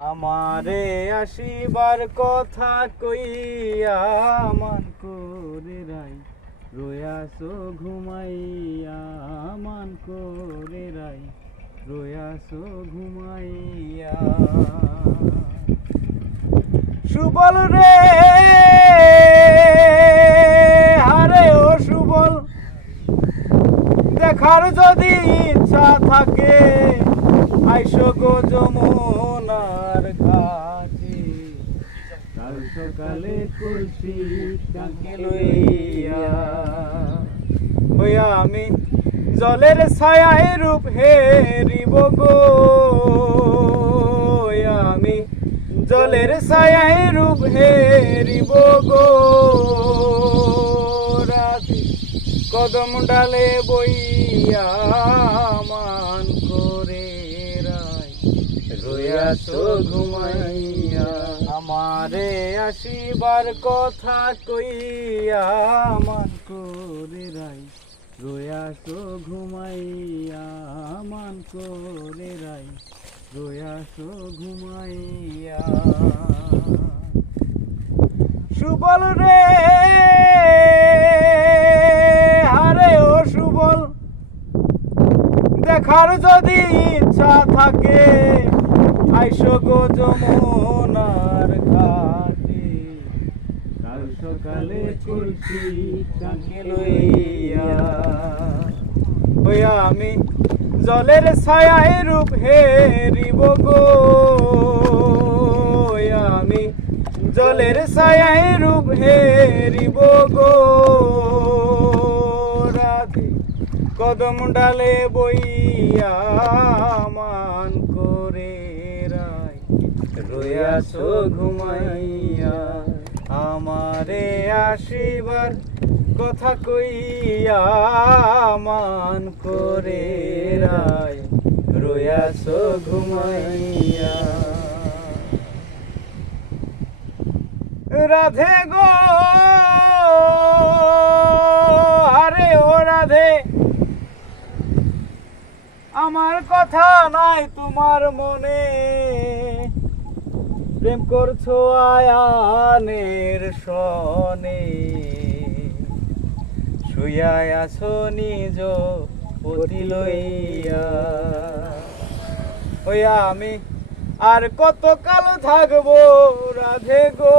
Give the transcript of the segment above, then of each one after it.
আমারে আসিবার কথা কইয়া মান করে রাই রয়াসো ঘুমাইয়া মান করে রাই রয়াসো ঘুমাইয়া সুবল রে হারে ও সুবল দেখার যদি ইচ্ছা থাকে আইসো গো যমুনার ঘাটে কাল সকালে কলসি কাকে লইয়া হইয়া আমি জলের ছায়ায় রূপ হেরিব গো আমি জলের ছায়ায় রূপ হেরিব গো রাধে কদম ডালে বইয়া মান করে রাই রয়াসো ঘুমাইয়া আমারে আসিবার কথা কইয়া মান করে রাই রয়াসো ঘুমাইয়া মান করে রাই রয়াসো ঘুমাইয়া সুবল রে হারে ও সুবল দেখার যদি ইচ্ছা থাকে আইসো গো যমুনার ঘাটে কাল সকালে কলসি কাকে লইয়া হইয়া আমি জলের ছায়ায় রূপ হেরিব গো আমি জলের ছায়ায় রূপ হেরিব গো রাধে কদম ডালে বইয়া মান করে রাই রয়াসো ঘুমাইয়া আমারে আসিবার কথা কইয়া মান করে রাই রয়াসো ঘুমাইয়া রাধে গো আরে ও রাধে আমার কথা নাই তোমার মনে প্রেম করছো আয়ানের সনে শুইয়া আছো নিজ পতি লইয়া হইয়া আমি আর কত কাল থাকবো রাধে গো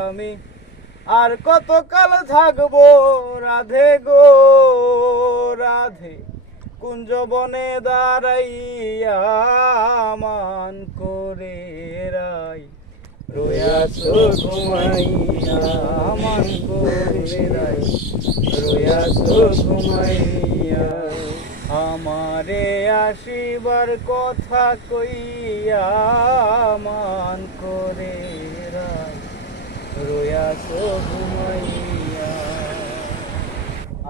আমি আর কত কাল থাকবো রাধে গো রাধে কুঞ্জ বনে দাঁড়াইয়া মান করে রাই রয়াসো ঘুমাইয়া মান করে রাই রয়াসো ঘুমাইয়া আমারে আসিবার কথা কইয়া মান করে রাই রয়াসো ঘুমাইয়া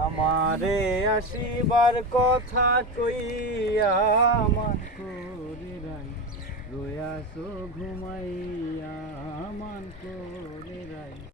আমারে আসিবার কথা কইয়া মান করে রাই রয়াসো ঘুমাইয়া মান করে